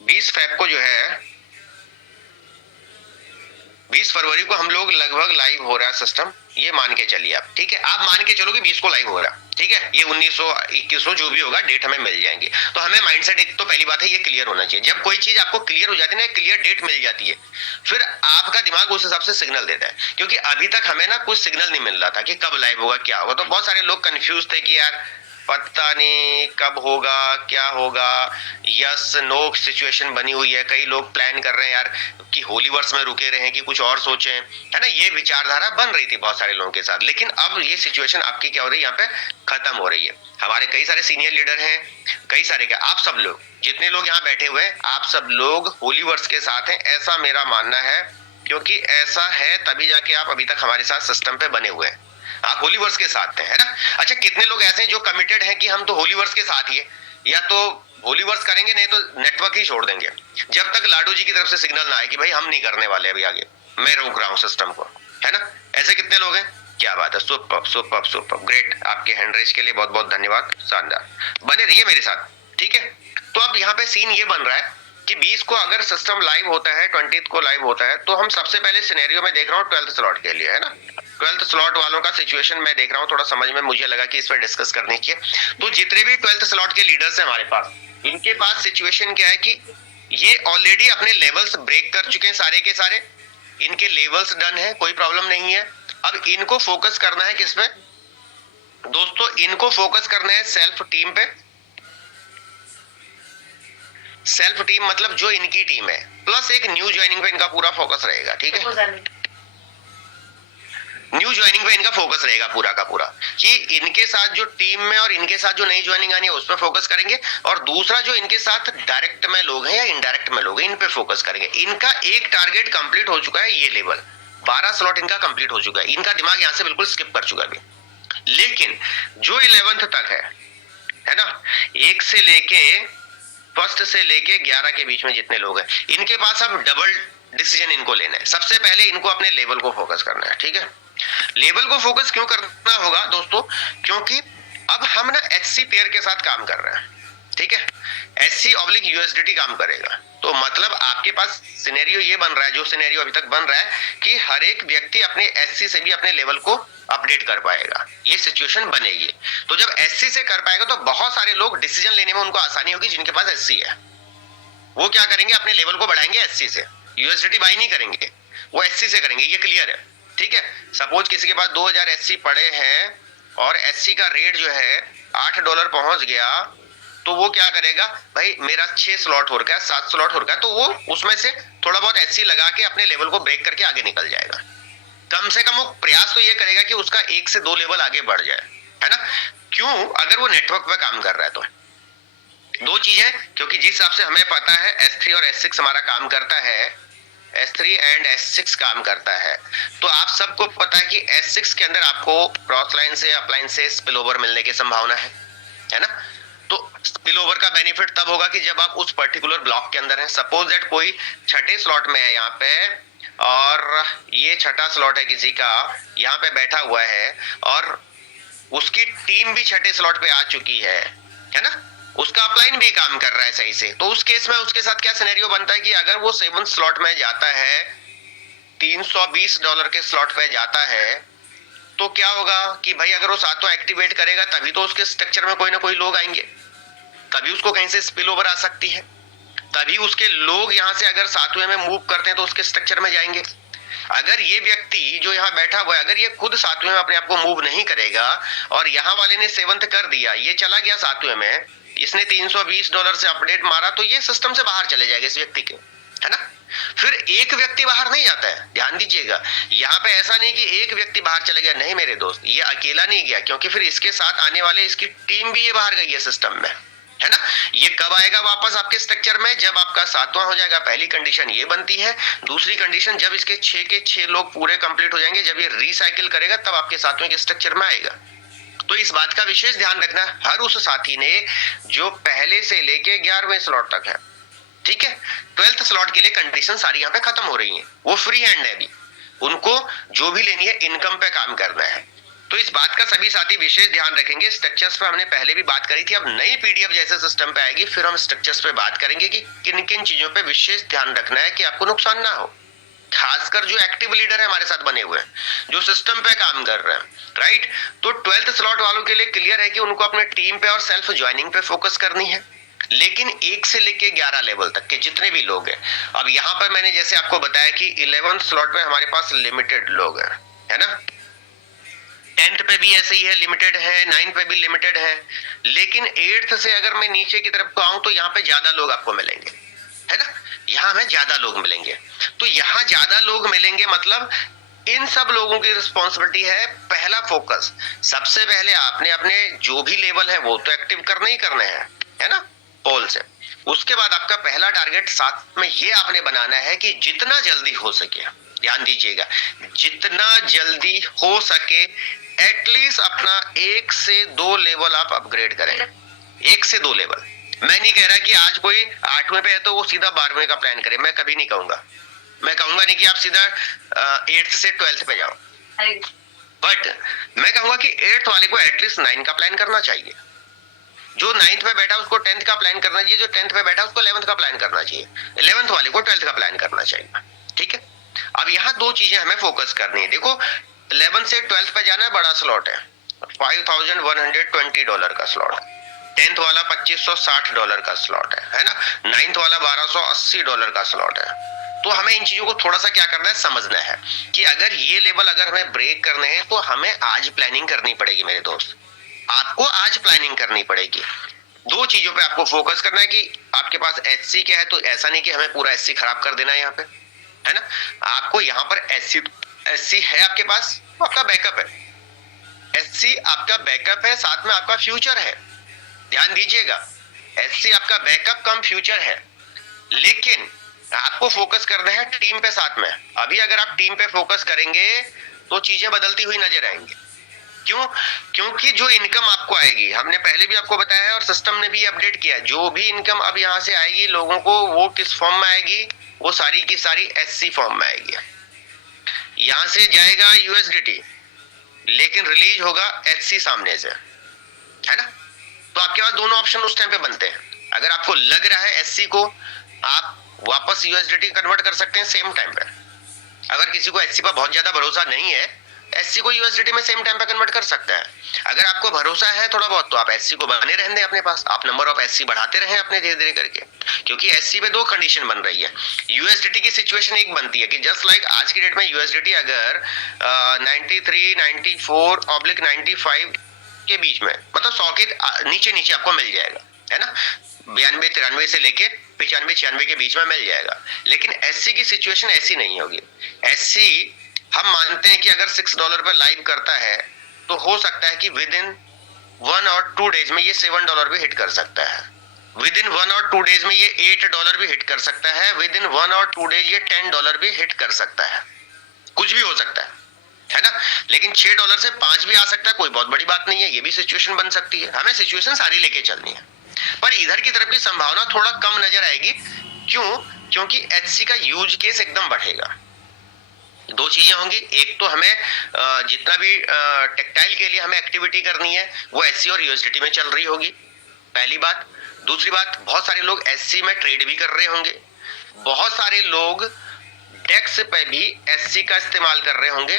20 Feb को जो है 20 फरवरी को हम लोग लगभग लाइव हो रहा है सिस्टम, ये मान के चलिए आप, ठीक है। आप मान के चलो कि 20 को लाइव हो रहा, ठीक है। ये 1900 2100 जो भी होगा डेट हमें मिल जाएंगे। तो हमें माइंडसेट एक तो पहली बात है ये क्लियर होना चाहिए। जब कोई चीज आपको क्लियर हो जाती है ना, क्लियर डेट मिल जाती है, फिर आपका दिमाग उस हिसाब से सिग्नल देता है। क्योंकि अभी तक हमें ना कुछ सिग्नल नहीं मिल रहा था कि कब लाइव होगा क्या होगा। तो बहुत सारे लोग कंफ्यूज थे कि यार पता नहीं कब होगा क्या होगा, यस नो सिचुएशन बनी हुई है। कई लोग प्लान कर रहे हैं यार कि होली वर्ष में रुके रहे कि कुछ और सोचें, है ना। ये विचारधारा बन रही थी बहुत सारे लोगों के साथ, लेकिन अब ये सिचुएशन आपकी क्या हो रही है, यहाँ पे खत्म हो रही है। हमारे कई सारे सीनियर लीडर हैं, कई सारे क्या, आप सब लोग जितने लोग यहाँ बैठे हुए हैं, आप सब लोग होली वर्ष के साथ हैं, ऐसा मेरा मानना है। क्योंकि ऐसा है तभी जाके आप अभी तक हमारे साथ सिस्टम पे बने हुए हैं, आप होली वर्ष के साथ हैं, है ना। अच्छा, कितने लोग ऐसे हैं जो कमिटेड हैं कि हम तो होली वर्ष के साथ ही है, या तो होली वर्ष करेंगे नहीं तो नेटवर्क ही छोड़ देंगे, जब तक लाडू जी की तरफ से सिग्नल ना आए कि भाई हम नहीं करने वाले अभी आगे, मैं रोक रहा हूँ सिस्टम को, है ना। ऐसे कितने लोग हैं, क्या बात है, सुपर सुपर सुपर ग्रेट। आपके हैंड रेज के लिए बहुत बहुत धन्यवाद, शानदार, बने रहिए मेरे साथ, ठीक है। तो अब यहाँ पे सीन ये बन रहा है कि 20 को अगर सिस्टम लाइव होता है, 20 को लाइव होता है, तो हम सबसे पहले सिनेरियो में देख रहा हूँ 12th स्लॉट के लिए, है ना। 12th स्लॉट वालों का सिचुएशन मैं देख रहा हूँ, थोड़ा समझ में मुझे लगा कि इस पर डिस्कस करनी चाहिए। तो जितने भी 12th स्लॉट के लीडर्स हैं हमारे पास, इनके पास सिचुएशन क्या है कि ये ऑलरेडी अपने लेवल्स ब्रेक कर चुके हैं सारे के सारे, इनके लेवल्स डन है, कोई प्रॉब्लम नहीं है। अब इनको फोकस करना है किस पे दोस्तों, इनको फोकस करना है सेल्फ टीम पे। सेल्फ टीम मतलब जो इनकी टीम है, प्लस एक न्यू ज्वाइनिंग पे इनका पूरा फोकस रहेगा, ठीक है। न्यू ज्वाइनिंग पे इनका फोकस रहेगा पूरा का पूरा, कि इनके साथ जो टीम में और इनके साथ जो नई ज्वाइनिंग आनी है उस पर फोकस करेंगे। और दूसरा जो इनके साथ डायरेक्ट में लोग हैं या इनडायरेक्ट में लोग हैं, इन पे फोकस करेंगे। इनका एक टारगेट कंप्लीट हो चुका है, ये लेवल 12 स्लॉट इनका कंप्लीट हो चुका है, इनका दिमाग यहाँ से बिल्कुल स्किप कर चुका है। लेकिन जो 11th तक है ना, एक से लेके फर्स्ट से लेके 11 के बीच में जितने लोग हैं, इनके पास अब डबल डिसीजन इनको लेना है। सबसे पहले इनको अपने लेवल को फोकस करना है, ठीक है। लेवल को फोकस क्यों करना होगा दोस्तों, क्योंकि अब हम ना एचसी पेयर के साथ काम कर रहे हैं, ठीक है। एचसी ऑब्लिक यूएसडीटी काम करेगा, तो मतलब आपके पास सिनेरियो ये बन रहा है, जो सिनेरियो अभी तक बन रहा है कि हर एक व्यक्ति अपने एचसी से भी अपने लेवल को अपडेट कर पाएगा, ये सिचुएशन बनेगी। तो जब एससी से कर पाएगा तो बहुत सारे लोग डिसीजन लेने में उनको आसानी होगी, जिनके पास एससी है वो क्या करेंगे, अपने लेवल को बढ़ाएंगे एससी से, यूएसडीटी बाई नहीं करेंगे, वो एससी से करेंगे, ये क्लियर है, ठीक है। सपोज किसी के पास 2000 एससी पड़े हैं और एससी का रेट जो है $8 पहुंच गया, तो वो क्या करेगा, भाई मेरा 6 स्लॉट हो रखा है, 7 स्लॉट हो रखा है, तो वो उसमें से थोड़ा बहुत एससी लगा के अपने लेवल को ब्रेक करके आगे निकल जाएगा। कम से कम वो प्रयास तो ये करेगा कि उसका 1 से 2 लेवल आगे बढ़ जाए, है ना। क्यों, अगर वो नेटवर्क पे काम कर रहा है तो दो चीज है, क्योंकि जिस हिसाब से हमें पता है S3 और S6 हमारा काम करता है, S3 एंड S6 काम करता है, तो आप सबको पता है कि S6 के अंदर आपको क्रॉस लाइन से अपलाइन से स्पिल ओवर मिलने की संभावना है ना। तो स्पिल ओवर का बेनिफिट तब होगा कि जब आप उस पर्टिकुलर ब्लॉक के अंदर हैं। सपोज दैट कोई छठे स्लॉट में है यहाँ पे, और ये छठा स्लॉट है किसी का, यहाँ पे बैठा हुआ है, और उसकी टीम भी छठे स्लॉट पे आ चुकी है ना, उसका अपलाइन भी काम कर रहा है सही से, तो उस केस में उसके साथ क्या सिनेरियो बनता है कि अगर वो 7 स्लॉट में जाता है, $320 के स्लॉट पे जाता है, तो क्या होगा कि भाई अगर वो सातों एक्टिवेट करेगा तभी तो उसके स्ट्रक्चर में कोई ना कोई लोग आएंगे, तभी उसको कहीं से स्पिल ओवर आ सकती है, तभी उसके लोग यहाँ से अगर सातवें में मूव करते हैं तो उसके स्ट्रक्चर में जाएंगे। अगर ये व्यक्ति जो यहाँ बैठा हुआ है, अगर ये खुद सातवें में अपने आप को मूव नहीं करेगा और यहाँ वाले ने 7th कर दिया, ये चला गया सातवें में, इसने $320 से अपडेट मारा, तो ये सिस्टम से बाहर चले जाएगा इस व्यक्ति के, है ना। फिर एक व्यक्ति बाहर नहीं जाता है, ध्यान दीजिएगा, यहाँ पे ऐसा नहीं कि एक व्यक्ति बाहर चले गया, नहीं मेरे दोस्त, ये अकेला नहीं गया, क्योंकि फिर इसके साथ आने वाले इसकी टीम भी ये बाहर गई है सिस्टम में, है ना। ये कब आएगा वापस आपके स्ट्रक्चर में, जब आपका 7वां हो जाएगा। पहली कंडीशन ये बनती है। दूसरी कंडीशन, जब इसके 6 के 6 लोग पूरे कंप्लीट हो जाएंगे, जब ये रिसाइकिल करेगा तब आपके 7वें के स्ट्रक्चर में आएगा। तो इस बात का विशेष ध्यान रखना, हर उस साथी ने जो पहले से लेके 11वें स्लॉट तक है, ठीक है, 12th स्लॉट के लिए कंडीशन सारी यहाँ पे खत्म हो रही है, वो फ्री हैंड है अभी, उनको जो भी लेनी है इनकम पे काम करना है, तो इस बात का सभी साथी विशेष ध्यान रखेंगे। स्ट्रक्चर्स पे हमने पहले भी बात करी थी, अब नई पीडीएफ जैसे सिस्टम पे आएगी फिर हम स्ट्रक्चर्स पे बात करेंगे कि किन किन चीजों पे विशेष ध्यान रखना है कि आपको नुकसान ना हो। खासकर जो एक्टिव लीडर है हमारे साथ बने हुए हैं, जो सिस्टम पे काम कर रहे हैं, राइट। तो 12th स्लॉट वालों के लिए क्लियर है कि उनको अपने टीम पे और सेल्फ ज्वाइनिंग पे फोकस करनी है, लेकिन 1 से लेके 11 लेवल तक के जितने भी लोग हैं। अब यहाँ पर मैंने जैसे आपको बताया कि 11th स्लॉट पे हमारे पास लिमिटेड लोग हैं, है ना। 10th पे भी ऐसे ही है, लिमिटेड है, 9th पे भी लिमिटेड है, लेकिन 8th से अगर मैं नीचे की तरफ को आऊं तो यहाँ पे ज्यादा लोग आपको मिलेंगे, है ना। यहाँ हमें ज्यादा लोग मिलेंगे, तो यहाँ ज्यादा लोग मिलेंगे मतलब इन सब लोगों की रिस्पॉन्सिबिलिटी है। पहला फोकस सबसे पहले आपने अपने जो भी लेवल है वो तो एक्टिव करने ही करने हैं, है ना, पोल से। उसके बाद आपका पहला टारगेट साथ में ये आपने बनाना है कि जितना जल्दी हो सके, ध्यान दीजिएगा, जितना जल्दी हो सके एटलीस्ट अपना 1 से 2 लेवल आप अपग्रेड करें। 1 से 2 लेवल। मैं नहीं कह रहा कि आज कोई 8वें पे है तो वो सीधा 12वें का प्लान करे, मैं कभी नहीं कहूंगा। मैं कहूंगा नहीं कि आप सीधा 8th से 12th पे जाओ, बट मैं कहूंगा कि 8th वाले को एटलीस्ट 9 का प्लान करना चाहिए। जो 9th पे बैठा उसको 10th का प्लान करना चाहिए, जो 10th पे बैठा उसको 11th का प्लान करना चाहिए, 11th वाले को 12th का प्लान करना चाहिए, ठीक है। अब यहाँ 2 चीजें हमें फोकस करनी है। देखो 11th से 12th पे जाना है, बड़ा स्लॉट है, $5120 का स्लॉट है। 10th वाला $2560 का स्लॉट है ना। 9th वाला $1280 का स्लॉट है। तो हमें इन चीजों को थोड़ा सा क्या करना है, समझना है कि अगर ये लेवल अगर हमें ब्रेक करने हैं तो हमें आज प्लानिंग करनी पड़ेगी मेरे दोस्त, आपको आज प्लानिंग करनी पड़ेगी। 2 चीजों पे आपको फोकस करना है कि आपके पास एचसी क्या है, तो ऐसा नहीं कि हमें पूरा एचसी खराब कर देना है यहाँ पे, है ना। आपको यहाँ पर एचसी है आपके पास, आपका बैकअप है, एचसी आपका बैकअप है, साथ में आपका फ्यूचर है। ध्यान दीजिएगा, एचसी आपका बैकअप कम फ्यूचर है, लेकिन आपको फोकस करना है टीम पे साथ में। अभी अगर आप टीम पे फोकस करेंगे तो चीजें बदलती हुई नजर आएंगी। क्यों? क्योंकि जो इनकम आपको आएगी, हमने पहले भी आपको बताया है और सिस्टम ने भी अपडेट किया, जो भी इनकम अब यहाँ से आएगी लोगों को, वो किस फॉर्म में आएगी, वो सारी की सारी एचसी फॉर्म में आएगी। यहां से जाएगा यूएसडीटी, लेकिन रिलीज होगा एचसी सामने से, है ना। तो आपके पास दोनों ऑप्शन उस टाइम पे बनते हैं। अगर आपको लग रहा है एचसी को, आप वापस यूएसडीटी कन्वर्ट कर सकते हैं सेम टाइम पे। अगर किसी को एचसी पर बहुत ज्यादा भरोसा नहीं है, एचसी को यूएसडीटी में सेम टाइम पे कन्वर्ट कर सकता है। अगर आपको भरोसा है थोड़ा बहुत, तो आप एचसी को बने रहने दें अपने पास, आप नंबर ऑफ एचसी बढ़ाते रहें अपने धीरे धीरे करके, क्योंकि एचसी में 2 कंडीशन बन रही है। यूएसडीटी की सिचुएशन एक बनती है कि जस्ट लाइक आज की डेट में यूएसडीटी अगर 93, 94 / 95 के बीच में, मतलब 100 के नीचे नीचे आपको मिल जाएगा, है ना। 92, 93 से लेके 95, 96 के बीच में मिल जाएगा। लेकिन एससी की सिचुएशन ऐसी नहीं होगी। एससी हम मानते हैं कि अगर $6 पर लाइव करता है तो हो सकता है कि विद इन 1 और 2 डेज में ये $7 भी हिट कर सकता है, विद इन 1 और 2 डेज में ये $8 भी हिट कर सकता है, विद इन 1 और 2 डेज ये $10 भी हिट कर सकता है, कुछ भी हो सकता है ना। लेकिन $6 से 5 भी आ सकता है, कोई बहुत बड़ी बात नहीं है, ये भी सिचुएशन बन सकती है। हमें सिचुएशन सारी लेके चलनी है, पर इधर की तरफ की संभावना थोड़ा कम नजर आएगी। क्यों? क्योंकि एचसी का यूज केस एकदम बढ़ेगा। 2 चीजें होंगी, एक तो हमें जितना भी टेक्टाइल के लिए हमें एक्टिविटी करनी है वो एचसी और यूएसडीटी में चल रही होगी, पहली बात। दूसरी बात, बहुत सारे लोग एचसी में ट्रेड भी कर रहे होंगे, बहुत सारे लोग डेक्स पे भी एचसी का इस्तेमाल कर रहे होंगे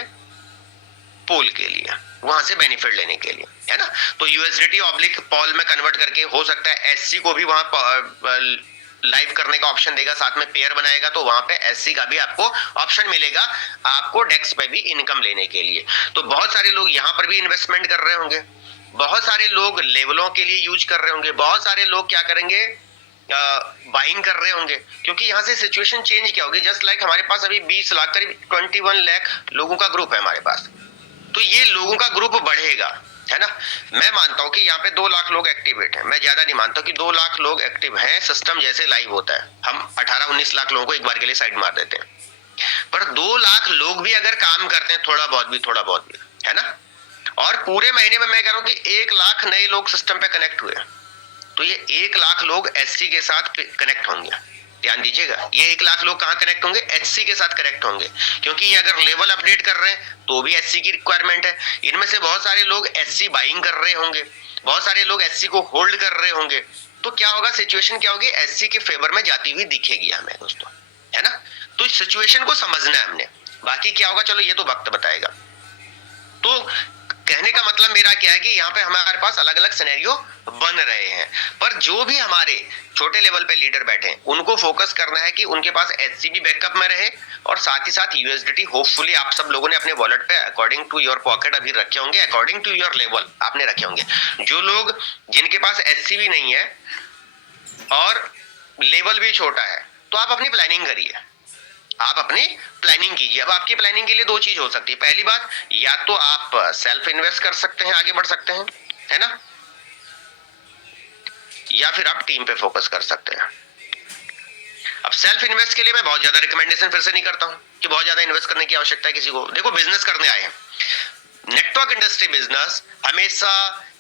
पोल के लिए, वहां से बेनिफिट लेने के लिए, है ना। तो यूएसडीटी ऑब्लिक पॉल में कन्वर्ट करके हो सकता है एचसी को भी वहां लाइव करने का ऑप्शन देगा, साथ में पेयर बनाएगा, तो वहां पे एससी का भी आपको ऑप्शन मिलेगा आपको डेक्स पे भी इनकम लेने के लिए। तो बहुत सारे लोग यहाँ पर भी इन्वेस्टमेंट कर रहे होंगे, बहुत सारे लोग लेवलों के लिए यूज कर रहे होंगे, बहुत सारे लोग क्या करेंगे, बाइंग कर रहे होंगे, क्योंकि यहाँ से सिचुएशन चेंज क्या होगी। जस्ट लाइक हमारे पास अभी 20 लाख करीब 21 लाख लोगों का ग्रुप है हमारे पास, तो ये लोगों का ग्रुप बढ़ेगा, है ना। मैं मानता हूं कि यहाँ पे 2 लाख लोग एक्टिवेट हैं, मैं ज्यादा नहीं मानता कि 2 लाख लोग एक्टिव हैं। सिस्टम जैसे लाइव होता है हम 18-19 लाख लोगों को एक बार के लिए साइड मार देते हैं, पर 2 लाख लोग भी अगर काम करते हैं थोड़ा बहुत भी, है ना, और पूरे महीने में मैं कह रहा हूं कि 1 लाख नए लोग सिस्टम पे कनेक्ट हुए, तो ये 1 लाख लोग एससी के साथ कनेक्ट होंगे, ध्यान दीजिएगा, ये 1 लाख लोग कहाँ कनेक्ट होंगे? एचसी के साथ कनेक्ट होंगे, क्योंकि ये अगर लेवल अपडेट कर रहे हैं तो भी एचसी की रिक्वायरमेंट है। इनमें से बहुत सारे लोग एचसी बाइंग कर रहे होंगे, बहुत सारे लोग एचसी को होल्ड कर रहे होंगे, तो क्या होगा, सिचुएशन क्या होगी, एचसी के फेवर में जाती हुई दिखेगी हमें दोस्तों, है ना। तो इस सिचुएशन को समझना है हमने, बाकी क्या होगा चलो ये तो वक्त बताएगा। तो कहने का मतलब मेरा क्या है कि यहाँ पे हमारे पास अलग अलग सिनेरियो बन रहे हैं, पर जो भी हमारे छोटे लेवल पे लीडर बैठे हैं उनको फोकस करना है कि उनके पास एचसीबी बैकअप में रहे, और साथ ही साथ यूएसडीटी होपफुली आप सब लोगों ने अपने वॉलेट पे अकॉर्डिंग टू योर पॉकेट अभी रखे होंगे, अकॉर्डिंग टू योर लेवल आपने रखे होंगे। जो लोग जिनके पास एचसीबी नहीं है और लेवल भी छोटा है, तो आप अपनी प्लानिंग करिए, आप अपनी प्लानिंग कीजिए। अब आपकी प्लानिंग के लिए दो चीज हो सकती है, पहली बात या तो आप सेल्फ इन्वेस्ट कर सकते हैं, आगे बढ़ सकते हैं, है ना, या फिर आप टीम पे फोकस कर सकते हैं। अब सेल्फ इन्वेस्ट के लिए मैं बहुत ज्यादा रिकमेंडेशन फिर से नहीं करता हूं कि बहुत ज्यादा इन्वेस्ट करने की आवश्यकता है किसी को। देखो बिजनेस करने आए हैं, नेटवर्क इंडस्ट्री बिजनेस हमेशा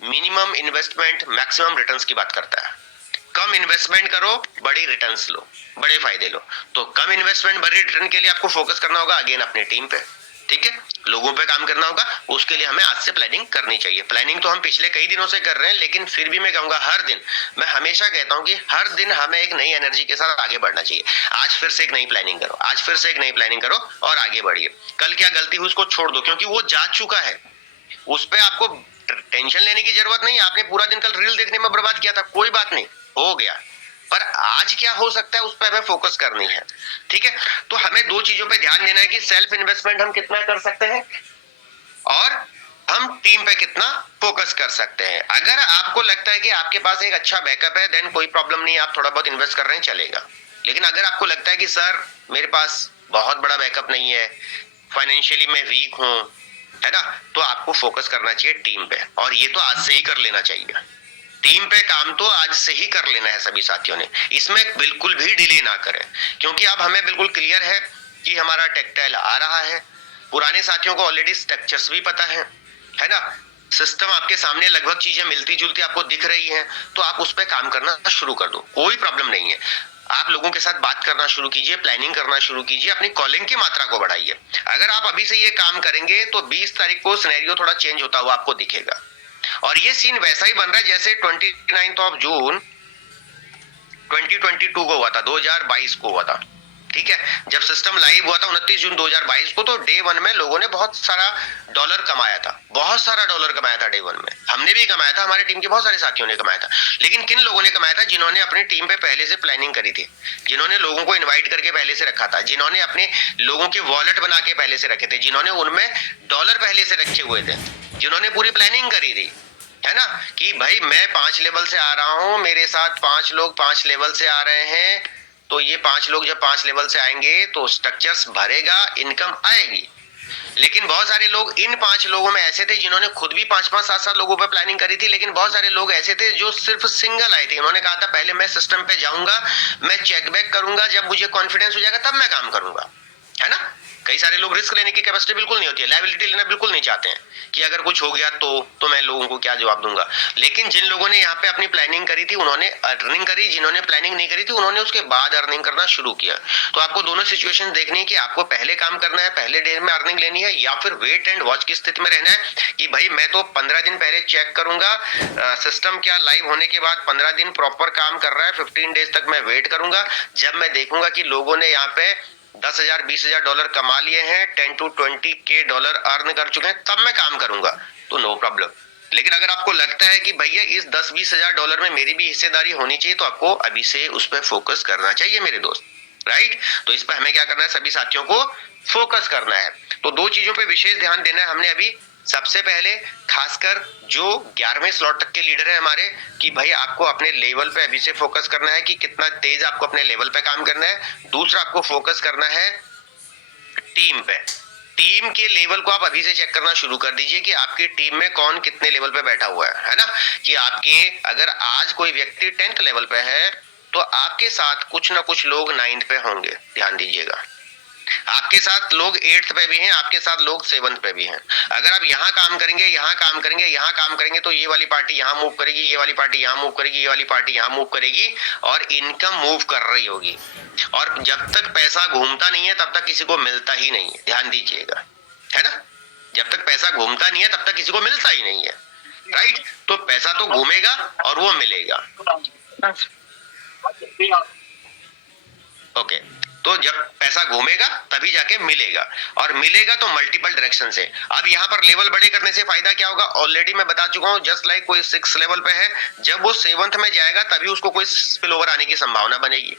मिनिमम इन्वेस्टमेंट मैक्सिमम रिटर्न्स की बात करता है। कम इन्वेस्टमेंट करो, बड़ी रिटर्न्स लो, बड़े फायदे लो। तो कम इन्वेस्टमेंट बड़ी रिटर्न के लिए आपको फोकस करना होगा अगेन अपनी टीम पे, ठीक है, लोगों पे काम करना होगा। उसके लिए हमें आज से प्लानिंग करनी चाहिए। प्लानिंग तो हम पिछले कई दिनों से कर रहे हैं, लेकिन फिर भी मैं कहूंगा हर दिन, मैं हमेशा कहता हूं कि हर दिन हमें एक नई एनर्जी के साथ आगे बढ़ना चाहिए। आज फिर से एक नई प्लानिंग करो, आज फिर से एक नई प्लानिंग करो और आगे बढ़िए। कल क्या गलती हुई उसको छोड़ दो, क्योंकि वो जा चुका है, उस पर आपको टेंशन लेने की जरूरत नहीं। आपने पूरा दिन कल रील देखने में बर्बाद किया था, कोई बात नहीं, हो गया, पर आज क्या हो सकता है उस पर हमें फोकस करनी है, ठीक है। तो हमें दो चीजों पे ध्यान देना है कि सेल्फ इन्वेस्टमेंट हम कितना कर सकते हैं और हम टीम पे कितना फोकस कर सकते हैं। अगर आपको लगता है कि आपके पास एक अच्छा बैकअप है, देन कोई प्रॉब्लम नहीं, आप थोड़ा बहुत इन्वेस्ट कर रहे हैं चलेगा। लेकिन अगर आपको लगता है कि सर मेरे पास बहुत बड़ा बैकअप नहीं है, फाइनेंशियली मैं वीक हूं, है ना, तो आपको फोकस करना चाहिए टीम पे, और ये तो आज से ही कर लेना चाहिए। टीम पे काम तो आज से ही कर लेना है सभी साथियों ने, इसमें बिल्कुल भी डिले ना करें, क्योंकि अब हमें बिल्कुल क्लियर है कि हमारा टेक्टाइल आ रहा है। पुराने साथियों को ऑलरेडी स्ट्रक्चर्स भी पता है ना, सिस्टम आपके सामने लगभग चीजें मिलती जुलती आपको दिख रही हैं, तो आप उस पर काम करना शुरू कर दो, कोई प्रॉब्लम नहीं है। आप लोगों के साथ बात करना शुरू कीजिए, प्लानिंग करना शुरू कीजिए, अपनी कॉलिंग की मात्रा को बढ़ाइए। अगर आप अभी से ये काम करेंगे तो 20 तारीख को सिनेरियो थोड़ा चेंज होता हुआ आपको दिखेगा। और ये सीन वैसा ही बन रहा है जैसे 29 जून 2022 को हुआ था, 2022 को हुआ था, ठीक है, जब सिस्टम लाइव हुआ था 29 जून 2022 को, तो डे वन में लोगों ने बहुत सारा डॉलर कमाया था, बहुत सारा डॉलर कमाया था डे वन में। हमने भी कमाया था, हमारे टीम के बहुत सारे साथियों ने कमाया था। लेकिन किन लोगों ने कमाया था? जिन्होंने अपनी टीम पे पहले से प्लानिंग करी थी, जिन्होंने लोगों को इन्वाइट करके पहले से रखा था, जिन्होंने अपने लोगों के वॉलेट बना के पहले से रखे थे, जिन्होंने उनमें डॉलर पहले से रखे हुए थे, जिन्होंने पूरी प्लानिंग करी थी, है ना, कि भाई मैं 5 लेवल से आ रहा हूं, मेरे साथ 5 लोग 5 लेवल से आ रहे हैं, तो ये 5 लोग जब 5 लेवल से आएंगे तो स्ट्रक्चर्स भरेगा, इनकम आएगी। लेकिन बहुत सारे लोग इन 5 लोगों में ऐसे थे जिन्होंने खुद भी 5-5 7-7 लोगों पर प्लानिंग करी थी, लेकिन बहुत सारे लोग ऐसे थे जो सिर्फ सिंगल आए थे। उन्होंने कहा था पहले मैं सिस्टम पे जाऊंगा, मैं चेक बैक करूंगा, जब मुझे कॉन्फिडेंस हो जाएगा तब मैं काम करूंगा, है ना। कई सारे लोग रिस्क लेने की कैपेसिटी बिल्कुल नहीं होती है, लायबिलिटी लेना बिल्कुल नहीं चाहते हैं कि अगर कुछ हो गया तो मैं लोगों को क्या जवाब दूंगा। लेकिन जिन लोगों ने यहाँ पे अपनी प्लानिंग करी थी उन्होंने अर्निंग करी, जिन्होंने प्लानिंग नहीं करी थी उन्होंने उसके बाद अर्निंग करना शुरू किया। तो आपको दोनों सिचुएशन देखनी है कि आपको पहले काम करना है, पहले डे में अर्निंग लेनी है, या फिर वेट एंड वॉच की स्थिति में रहना है कि भाई मैं तो 15 दिन पहले चेक करूंगा सिस्टम क्या लाइव होने के बाद 15 दिन प्रॉपर काम कर रहा है, 15 डेज तक मैं वेट करूंगा। जब मैं देखूंगा कि लोगों ने यहाँ पे 10,000 20,000 डॉलर कमा लिए हैं, 10 to 20K डॉलर अर्न कर चुके हैं, तब मैं काम करूंगा, तो नो प्रॉब्लम। लेकिन अगर आपको लगता है कि भैया इस 10-20 हजार डॉलर में मेरी भी हिस्सेदारी होनी चाहिए, तो आपको अभी से उस पर फोकस करना चाहिए मेरे दोस्त, राइट। तो इस पर हमें क्या करना है, सभी साथियों को फोकस करना है। तो दो चीजों पे विशेष ध्यान देना है हमने अभी। सबसे पहले खासकर जो 11वें स्लॉट तक के लीडर है हमारे, कि भाई आपको अपने लेवल पे अभी से फोकस करना है कि कितना तेज आपको अपने लेवल पे काम करना है। दूसरा आपको फोकस करना है टीम पे। टीम के लेवल को आप अभी से चेक करना शुरू कर दीजिए कि आपकी टीम में कौन कितने लेवल पे बैठा हुआ है ना, कि आपके अगर आज कोई व्यक्ति 10th लेवल पे है तो आपके साथ कुछ ना कुछ लोग 9th पे होंगे, ध्यान दीजिएगा। आपके साथ लोग 8th पे भी हैं, आपके साथ लोग 7th पे भी हैं। अगर आप यहाँ काम करेंगे, यहाँ काम करेंगे, यहाँ काम करेंगे, तो ये वाली पार्टी यहाँ मूव करेगी, ये वाली पार्टी यहाँ मूव करेगी, ये वाली पार्टी यहाँ मूव करेगी, और इनकम मूव कर रही होगी। और जब तक पैसा घूमता नहीं है तब तक किसी को मिलता ही नहीं है, ध्यान दीजिएगा, है ना। जब तक पैसा घूमता नहीं है तब तक किसी को मिलता ही नहीं है, राइट। तो पैसा तो घूमेगा और वो मिलेगा। ओके, तो जब पैसा घूमेगा तभी जाके मिलेगा, और मिलेगा तो मल्टीपल डायरेक्शन से। अब यहाँ पर लेवल बड़े करने से फायदा क्या होगा, ऑलरेडी मैं बता चुका हूँ। जस्ट लाइक कोई 6 लेवल पे है, जब वो 7th में जाएगा तभी उसको कोई स्पिल ओवर आने की संभावना बनेगी।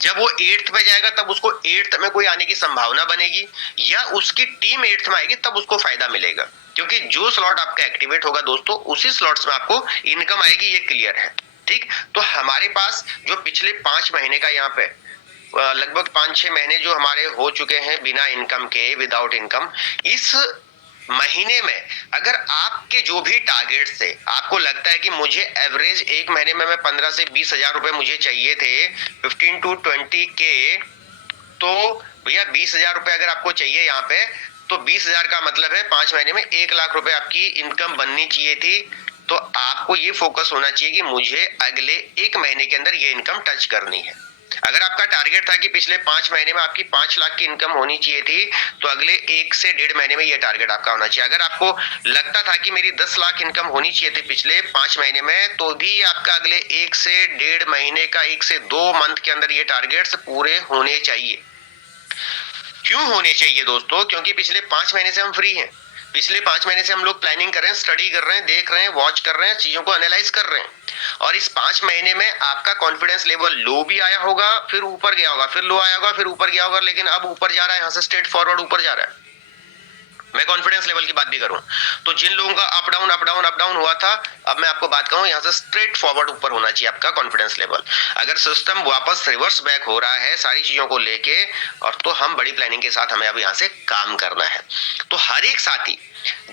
जब वो 8th में जाएगा तब उसको 8th में कोई आने की संभावना बनेगी, या उसकी टीम 8th में आएगी तब उसको फायदा मिलेगा। क्योंकि जो स्लॉट आपका एक्टिवेट होगा दोस्तों, उसी स्लॉट्स में आपको इनकम आएगी, ये क्लियर है, ठीक। तो हमारे पास जो पिछले 5 महीने का यहाँ पे लगभग 5-6 महीने जो हमारे हो चुके हैं बिना इनकम के, विदाउट इनकम, इस महीने में अगर आपके जो भी टारगेट से आपको लगता है कि मुझे एवरेज एक महीने में मैं 15 से 20 हजार रुपए मुझे चाहिए थे, 15 to 20 के, तो भैया 20 हजार रुपए अगर आपको चाहिए यहाँ पे, तो 20 हजार का मतलब है 5 महीने में 1 लाख रुपए आपकी इनकम बननी चाहिए थी। तो आपको ये फोकस होना चाहिए कि मुझे अगले 1 महीने के अंदर ये इनकम टच करनी है। अगर आपका टारगेट था कि पिछले 5 महीने में आपकी 5 लाख की इनकम होनी चाहिए थी, तो अगले 1 से 1.5 महीने में ये टारगेट आपका होना चाहिए। अगर आपको लगता था कि मेरी 10 लाख इनकम होनी चाहिए थी पिछले 5 महीने में, तो भी आपका अगले 1 से 1.5 महीने का, 1 से 2 मंथ के अंदर ये टारगेट्स पूरे होने चाहिए। क्यों होने चाहिए दोस्तों? क्योंकि पिछले 5 महीने से हम फ्री हैं। पिछले 5 महीने से हम लोग प्लानिंग कर रहे हैं, स्टडी कर रहे हैं, देख रहे हैं, वॉच कर रहे हैं, चीजों को एनालाइज कर रहे हैं। और इस 5 महीने में आपका कॉन्फिडेंस लेवल लो भी आया होगा, फिर ऊपर गया होगा, फिर लो आया होगा, फिर ऊपर गया होगा, लेकिन अब ऊपर जा रहा है, यहाँ से स्ट्रेट फॉरवर्ड ऊपर जा रहा है। मैं कॉन्फिडेंस लेवल की बात भी करूं तो जिन लोगों का up down up down up down हुआ था, अब मैं आपको बात कहूं, यहाँ से स्ट्रेट फॉरवर्ड ऊपर होना चाहिए आपका कॉन्फिडेंस लेवल। अगर सिस्टम वापस रिवर्स बैक हो रहा है सारी चीजों को लेके, और तो हम बड़ी प्लानिंग के साथ हमें अब यहाँ से काम करना है। तो हर एक साथी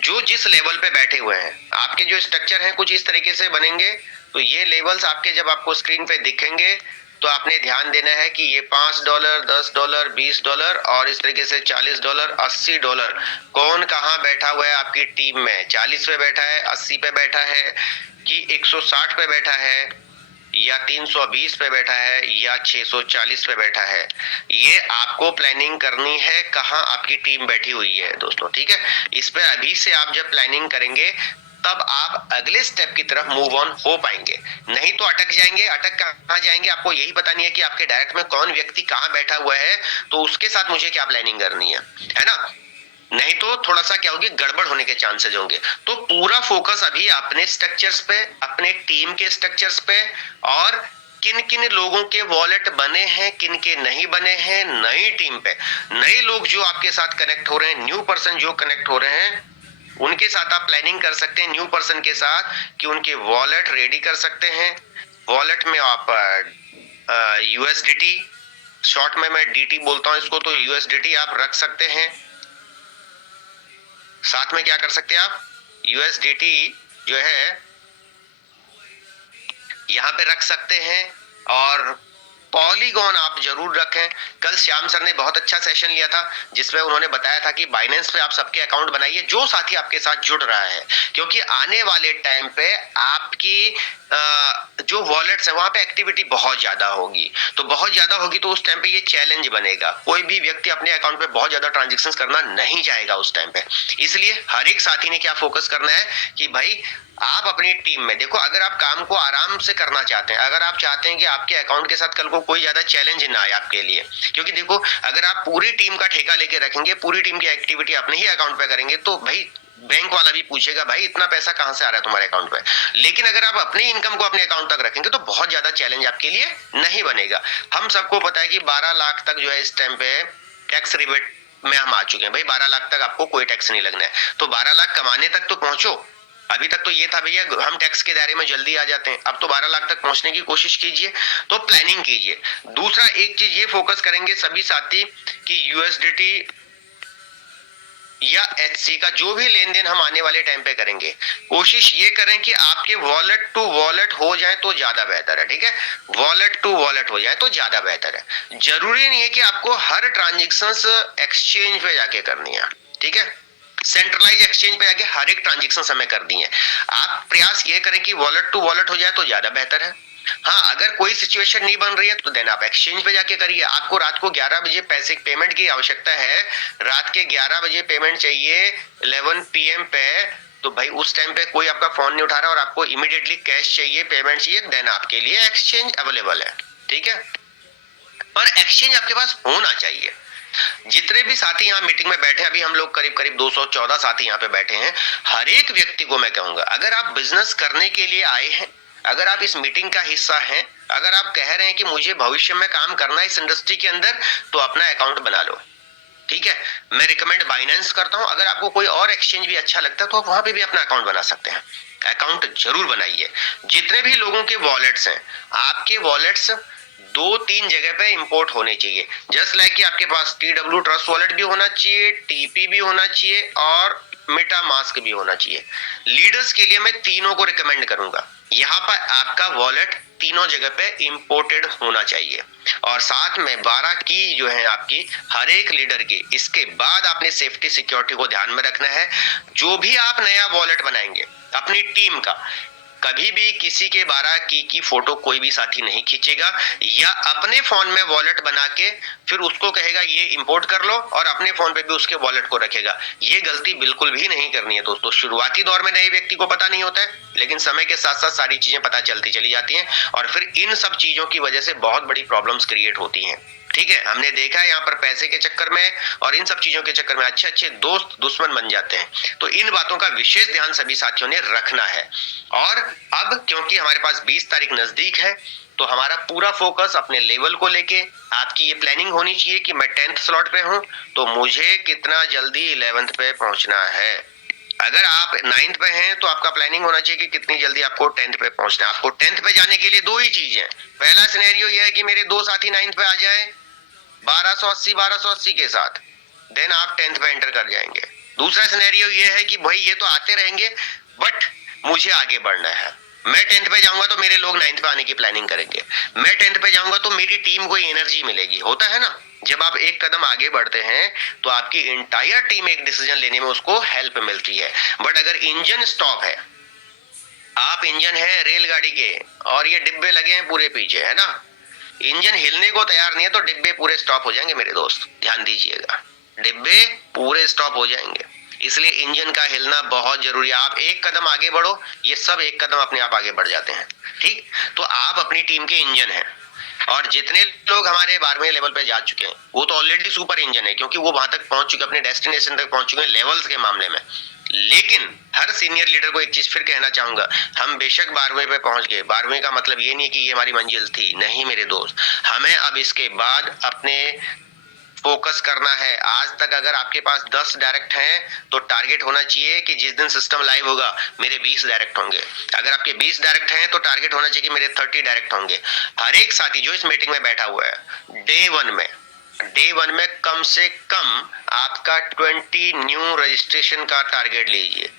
जो जिस लेवल पे बैठे हुए हैं, आपके जो स्ट्रक्चर है कुछ इस तरीके से बनेंगे। तो ये लेवल्स आपके जब आपको स्क्रीन पे दिखेंगे, तो आपने ध्यान देना है कि ये $5, $10, $20 और इस तरीके से $40, $80, कौन कहाँ बैठा हुआ है आपकी टीम में। 40 पे बैठा है, 80 पे बैठा है, कि 160 पे बैठा है, या 320 पे बैठा है, या 640 पे बैठा है। ये आपको प्लानिंग करनी है कहाँ आपकी टीम बैठी हुई है दोस्तों, ठीक है। इस पे अभी से आप जब प्लानिंग करेंगे तब आप अगले स्टेप की तरफ मूव ऑन हो पाएंगे। नहीं तो अटक जाएंगे। अटक कहाँ जाएंगे आपको यही पता नहीं है कि आपके डायरेक्ट में कौन व्यक्ति कहाँ बैठा हुआ है, तो उसके साथ मुझे क्या प्लानिंग करनी है ना। नहीं तो थोड़ा सा क्या होगी, गड़बड़ होने के चांसेस होंगे। तो पूरा फोकस अभी अपने स्ट्रक्चर्स पे, अपने टीम के स्ट्रक्चर्स पे, और किन किन लोगों के वॉलेट बने हैं, किन के नहीं बने हैं, नई टीम पे नए लोग जो आपके साथ कनेक्ट हो रहे हैं, न्यू पर्सन जो कनेक्ट हो रहे हैं, उनके साथ आप प्लानिंग कर सकते हैं। न्यू पर्सन के साथ कि उनके वॉलेट रेडी कर सकते हैं। वॉलेट में आप यूएसडीटी, शॉर्ट में मैं डीटी बोलता हूं इसको, तो यूएसडीटी आप रख सकते हैं। साथ में क्या कर सकते हैं आप, यूएसडीटी जो है यहां पे रख सकते हैं, और पॉलीगॉन आप जरूर रखें। कल श्याम सर ने बहुत अच्छा सेशन लिया था जिसमें उन्होंने बताया था कि बाइनेंस पे आप सबके अकाउंट बनाइए जो साथी आपके साथ जुड़ रहा है, क्योंकि आने वाले टाइम पे आपकी जो वॉलेट्स है वहां पे एक्टिविटी बहुत ज्यादा होगी। तो बहुत ज्यादा होगी तो उस टाइम पे ये चैलेंज बनेगा। कोई भी व्यक्ति अपने अकाउंट पे बहुत ज्यादा ट्रांजेक्शंस करना नहीं चाहेगा उस टाइम पे। इसलिए हर एक साथी ने क्या फोकस करना है कि भाई आप अपनी टीम में देखो, अगर आप काम को आराम से करना चाहते हैं, अगर आप चाहते हैं कि आपके अकाउंट के साथ कल को कोई ज्यादा चैलेंज ना आए आपके लिए, क्योंकि देखो अगर आप पूरी टीम का ठेका लेके रखेंगे, पूरी टीम की एक्टिविटी अपने ही अकाउंट पे करेंगे, तो भाई बैंक वाला भी पूछेगा भाई इतना पैसा कहां से आ रहा है तुम्हारे अकाउंट पे। लेकिन अगर आप अपनी इनकम को अपने अकाउंट तक रखेंगे तो बहुत ज्यादा चैलेंज आपके लिए नहीं बनेगा। हम सबको पता है कि 12 लाख तक जो है इस टाइम पे टैक्स रिबेट में हम आ चुके हैं। भाई 12 लाख तक आपको कोई टैक्स नहीं लगना है, तो 12 लाख कमाने तक तो पहुंचो। अभी तक तो ये था भैया हम टैक्स के दायरे में जल्दी आ जाते हैं, अब तो 12 लाख तक पहुंचने की कोशिश कीजिए, तो प्लानिंग कीजिए। दूसरा एक चीज ये फोकस करेंगे सभी साथी कि यूएसडीटी या HC का जो भी लेन देन हम आने वाले टाइम पे करेंगे, कोशिश ये करें कि आपके वॉलेट टू वॉलेट हो जाए तो ज्यादा बेहतर है। ठीक है, वॉलेट टू वॉलेट हो जाए तो ज्यादा बेहतर है। जरूरी नहीं है कि आपको हर ट्रांजेक्शन एक्सचेंज पे जाके करनी है। ठीक है, सेंट्रलाइज एक्सचेंज पे जाके हर एक ट्रांजेक्शन समय कर दी है। आप प्रयास ये करें कि वॉलेट टू वॉलेट हो जाए तो ज्यादा बेहतर है। हाँ, अगर कोई सिचुएशन नहीं बन रही है तो देन आप एक्सचेंज पे जाके करिए। आपको रात को 11 बजे पैसे पेमेंट की आवश्यकता है, रात के 11 बजे पेमेंट चाहिए 11 PM पे, तो भाई उस टाइम पे कोई आपका फोन नहीं उठा रहा और आपको इमीडिएटली कैश चाहिए, पेमेंट चाहिए, देन आपके लिए एक्सचेंज अवेलेबल है। ठीक है, पर एक्सचेंज आपके पास होना चाहिए। जितने भी साथी यहाँ मीटिंग में बैठे, अभी हम लोग करीब करीब 214 साथी यहाँ पे बैठे हैं, हर एक व्यक्ति को मैं कहूंगा, अगर आप बिजनेस करने के लिए आए हैं, अगर आप इस मीटिंग का हिस्सा हैं, अगर आप कह रहे हैं कि मुझे भविष्य में काम करना है इस इंडस्ट्री के अंदर, तो अपना अकाउंट बना लो। ठीक है, मैं रिकमेंड बाइनेंस करता हूं। अगर आपको कोई और एक्सचेंज भी अच्छा लगता है तो आप वहां पे भी अपना अकाउंट बना सकते हैं। अकाउंट जरूर बनाइए। जितने भी लोगों के वॉलेट्स हैं, आपके वॉलेट्स 2-3 जगह पे इंपोर्ट होने चाहिए। जस्ट लाइक कि आपके पास TW ट्रस्ट वॉलेट भी होना चाहिए, TP भी होना चाहिए और मेटा मास्क भी होना चाहिए। लीडर्स के लिए मैं तीनों को रिकमेंड करूंगा। यहाँ पर आपका वॉलेट तीनों जगह पे इंपोर्टेड होना चाहिए और साथ में 12 की जो है आपकी हर एक लीडर की। इसके बाद आपने सेफ्टी सिक्योरिटी को ध्यान में रखना है। जो भी आप नया वॉलेट बनाएंगे अपनी टीम का, कभी भी किसी के 12 की फोटो कोई भी साथी नहीं खींचेगा या अपने फोन में वॉलेट बना के फिर उसको कहेगा ये इंपोर्ट कर लो और अपने फोन पे भी उसके वॉलेट को रखेगा। ये गलती बिल्कुल भी नहीं करनी है दोस्तों। शुरुआती दौर में नए व्यक्ति को पता नहीं होता है, लेकिन समय के साथ साथ सारी चीजें पता चलती चली जाती हैं और फिर इन सब चीजों की वजह से बहुत बड़ी प्रॉब्लम्स क्रिएट होती हैं। ठीक है, हमने देखा है यहाँ पर पैसे के चक्कर में और इन सब चीजों के चक्कर में अच्छे अच्छे दोस्त दुश्मन बन जाते हैं। तो इन बातों का विशेष ध्यान सभी साथियों ने रखना है। और अब क्योंकि हमारे पास 20 तारीख नजदीक है, तो हमारा पूरा फोकस अपने लेवल को लेके, आपकी ये प्लानिंग होनी चाहिए कि मैं 10th स्लॉट पे हूं तो मुझे कितना जल्दी 11th पे पहुंचना है। अगर आप 9th पे हैं तो आपका प्लानिंग होना चाहिए कि कितनी जल्दी आपको 10th पे पहुंचना है। आपको 10th पे जाने के लिए दो ही चीज है। पहला सिनेरियो यह है कि मेरे दो साथी 9th पे आ जाए 1280 के साथ, देन आप 10th पे एंटर कर जाएंगे। दूसरा सिनेरियो ये है कि भाई ये तो आते रहेंगे बट मुझे आगे बढ़ना है। मैं 10th पे जाऊंगा तो मेरे लोग 9th पे आने की प्लानिंग करेंगे। मैं 10th पे जाऊंगा तो मेरी टीम को एनर्जी मिलेगी। होता है ना, जब आप एक कदम आगे बढ़ते हैं तो आपकी इंटायर टीम एक डिसीजन लेने में उसको हेल्प मिलती है। बट अगर इंजन स्टॉप है, आप इंजन है रेलगाड़ी के और ये डिब्बे लगे हैं पूरे पीछे, है ना, इंजन हिलने को तैयार नहीं है तो डिब्बे पूरे स्टॉप हो जाएंगे मेरे दोस्त। ध्यान दीजिएगा, डिब्बे पूरे स्टॉप हो जाएंगे। इसलिए इंजन का हिलना बहुत जरूरी है। आप एक कदम आगे बढ़ो, ये सब एक कदम अपने आप आगे बढ़ जाते हैं। ठीक, तो आप अपनी टीम के इंजन हैं और जितने लोग हमारे 12वें लेवल पे जा चुके हैं वो तो ऑलरेडी सुपर इंजन है, क्योंकि वो वहां तक पहुंच चुके, अपने डेस्टिनेशन तक पहुंच चुके हैं लेवल्स के मामले में। लेकिन हर सीनियर लीडर को एक चीज फिर कहना चाहूंगा, हम बेशक 12वें पे पहुंच गए, 12वें का मतलब ये नहीं कि ये हमारी मंजिल थी, नहीं मेरे दोस्त। हमें अब इसके बाद अपने फोकस करना है। आज तक अगर आपके पास 10 डायरेक्ट हैं तो टारगेट होना चाहिए कि जिस दिन सिस्टम लाइव होगा मेरे 20 डायरेक्ट होंगे। अगर आपके 20 डायरेक्ट हैं तो टारगेट होना चाहिए कि मेरे 30 डायरेक्ट होंगे। हर एक साथी जो इस मीटिंग में बैठा हुआ है, डे वन में कम से कम आपका 20 न्यू रजिस्ट्रेशन का टारगेट लीजिए।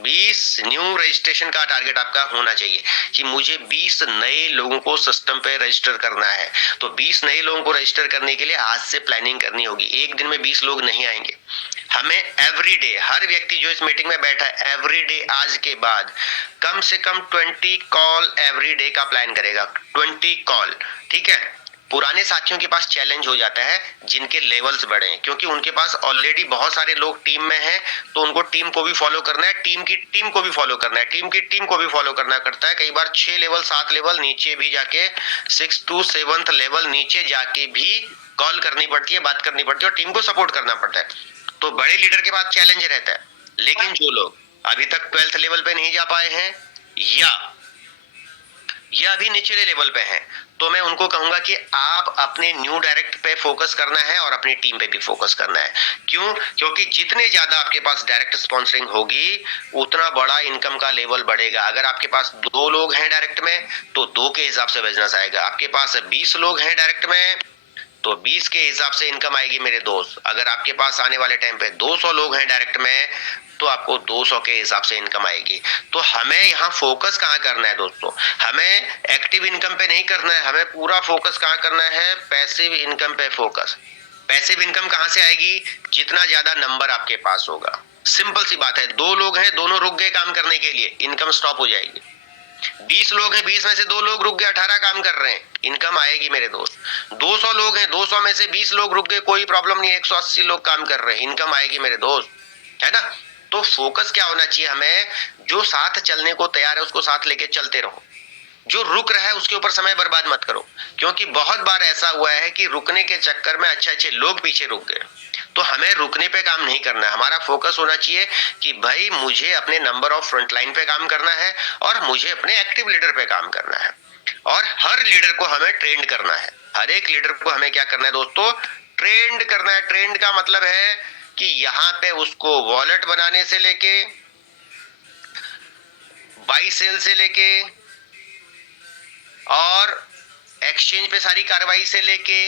20 न्यू रजिस्ट्रेशन का टारगेट आपका होना चाहिए कि मुझे 20 नए लोगों को सिस्टम पे रजिस्टर करना है। तो 20 नए लोगों को रजिस्टर करने के लिए आज से प्लानिंग करनी होगी। एक दिन में 20 लोग नहीं आएंगे। हमें एवरीडे, हर व्यक्ति जो इस मीटिंग में बैठा है, एवरीडे आज के बाद कम से कम 20 कॉल एवरीडे का प्लान करेगा। 20 कॉल, ठीक है। पुराने साथियों के पास चैलेंज हो जाता है जिनके लेवल्स बड़े हैं, क्योंकि उनके पास ऑलरेडी बहुत सारे लोग टीम में हैं, तो उनको टीम को भी फॉलो करना है, टीम की टीम को भी फॉलो करना है, टीम की टीम को भी फॉलो करना करता है। कई बार 6 लेवल 7 लेवल नीचे भी जाके 6 to 7th लेवल नीचे जाके भी कॉल करनी पड़ती है, बात करनी पड़ती है और टीम को सपोर्ट करना पड़ता है। तो बड़े लीडर के पास चैलेंज रहता है। लेकिन जो लोग अभी तक 12th लेवल पे नहीं जा पाए हैं या अभी निचले लेवल पे हैं, तो मैं उनको कहूंगा कि आप अपने न्यू डायरेक्ट पे फोकस करना है और अपनी टीम पे भी फोकस करना है। क्यों? क्योंकि जितने ज्यादा आपके पास डायरेक्ट स्पॉन्सरिंग होगी उतना बड़ा इनकम का लेवल बढ़ेगा। अगर आपके पास 2 लोग हैं डायरेक्ट में तो 2 के हिसाब से बिजनेस आएगा। आपके पास 20 लोग हैं डायरेक्ट में तो 20 के हिसाब से इनकम आएगी मेरे दोस्त। अगर आपके पास आने वाले टाइम पे 200 लोग हैं डायरेक्ट में, तो आपको 200 के हिसाब से इनकम आएगी। तो हमें यहाँ फोकस कहाँ करना है दोस्तों, हमें एक्टिव इनकम पे नहीं करना है, हमें पूरा फोकस कहाँ करना है, पैसिव इनकम पे फोकस। पैसिव इनकम कहाँ से आएगी, जितना ज्यादा नंबर आपके पास होगा। सिंपल सी बात है, 2 लोग हैं, दोनों रुक गए काम करने के लिए, इनकम स्टॉप हो जाएगी। 20 लोग हैं, 20 में से 2 लोग रुक गए, 18 काम कर रहे हैं, इनकम आएगी मेरे दोस्त। 200 लोग हैं, 200 में से 20 लोग रुक गए, कोई प्रॉब्लम नहीं, 180 लोग काम कर रहे हैं, इनकम आएगी मेरे दोस्त, है ना। तो फोकस क्या होना चाहिए हमें, जो साथ चलने को तैयार है उसको साथ लेके चलते रहो, जो रुक रहा है उसके ऊपर समय बर्बाद मत करो। क्योंकि बहुत बार ऐसा हुआ है कि रुकने के चक्कर में अच्छे अच्छे लोग पीछे रुक गए। तो हमें रुकने पे काम नहीं करना है, हमारा फोकस होना चाहिए कि भाई मुझे अपने नंबर ऑफ फ्रंटलाइन पे काम करना है और मुझे अपने एक्टिव लीडर पे काम करना है। और हर लीडर को हमें ट्रेंड करना है, हर एक लीडर को हमें क्या करना है दोस्तों, ट्रेंड करना है। ट्रेंड का मतलब है कि यहाँ पे उसको वॉलेट बनाने से लेके, बाई सेल से लेके, और एक्सचेंज पे सारी कार्रवाई से लेके,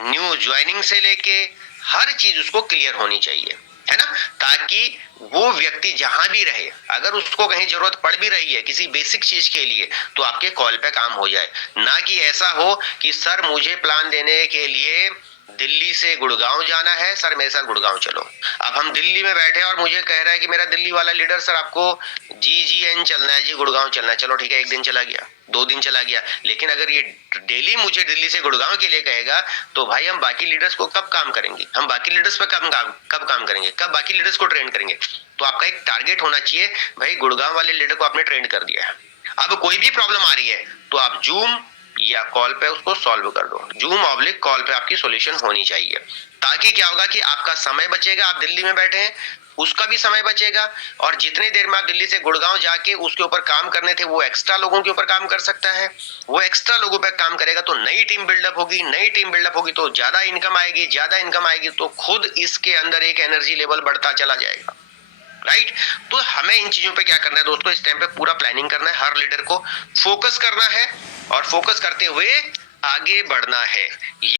न्यू ज्वाइनिंग से लेके, हर चीज उसको क्लियर होनी चाहिए, है ना। ताकि वो व्यक्ति जहां भी रहे, अगर उसको कहीं जरूरत पड़ भी रही है किसी बेसिक चीज के लिए, तो आपके कॉल पे काम हो जाए। ना कि ऐसा हो कि सर मुझे प्लान देने के लिए दिल्ली से गुड़गांव जाना है, सर मेरे साथ गुड़गांव चलो। अब हम दिल्ली में बैठे और मुझे कह रहा है कि मेरा दिल्ली वाला लीडर, सर आपको GGN चलना है जी, गुड़गांव चलना है, चलो ठीक है, 1 दिन चला गया, 2 दिन चला गया। लेकिन अगर ये डेली मुझे दिल्ली से गुड़गांव के लिए कहेगा, तो भाई हम बाकी लीडर्स को कब काम करेंगे, हम बाकी लीडर्स पे कब काम करेंगे, कब बाकी लीडर्स को ट्रेन करेंगे। तो आपका एक टारगेट होना चाहिए, भाई गुड़गांव वाले लीडर को आपने ट्रेन कर दिया है, अब कोई भी प्रॉब्लम आ रही है तो आप जूम या कॉल पे उसको सॉल्व कर दो। जूम/ कॉल पे आपकी सॉल्यूशन होनी चाहिए। ताकि क्या होगा कि आपका समय बचेगा, आप दिल्ली में बैठे हैं, उसका भी समय बचेगा, और जितने देर में आप दिल्ली से गुड़गांव जाके उसके ऊपर काम करने थे, वो एक्स्ट्रा लोगों के ऊपर काम कर सकता है। वो एक्स्ट्रा लोगों पे काम करेगा तो नई टीम बिल्डअप होगी, नई टीम बिल्डअप होगी तो ज्यादा इनकम आएगी, ज्यादा इनकम आएगी तो खुद इसके अंदर एक एनर्जी लेवल बढ़ता चला जाएगा, राइट। तो हमें इन चीजों पे क्या करना है दोस्तों, इस टाइम पे पूरा प्लानिंग करना है, हर लीडर को फोकस करना है और फोकस करते हुए आगे बढ़ना है।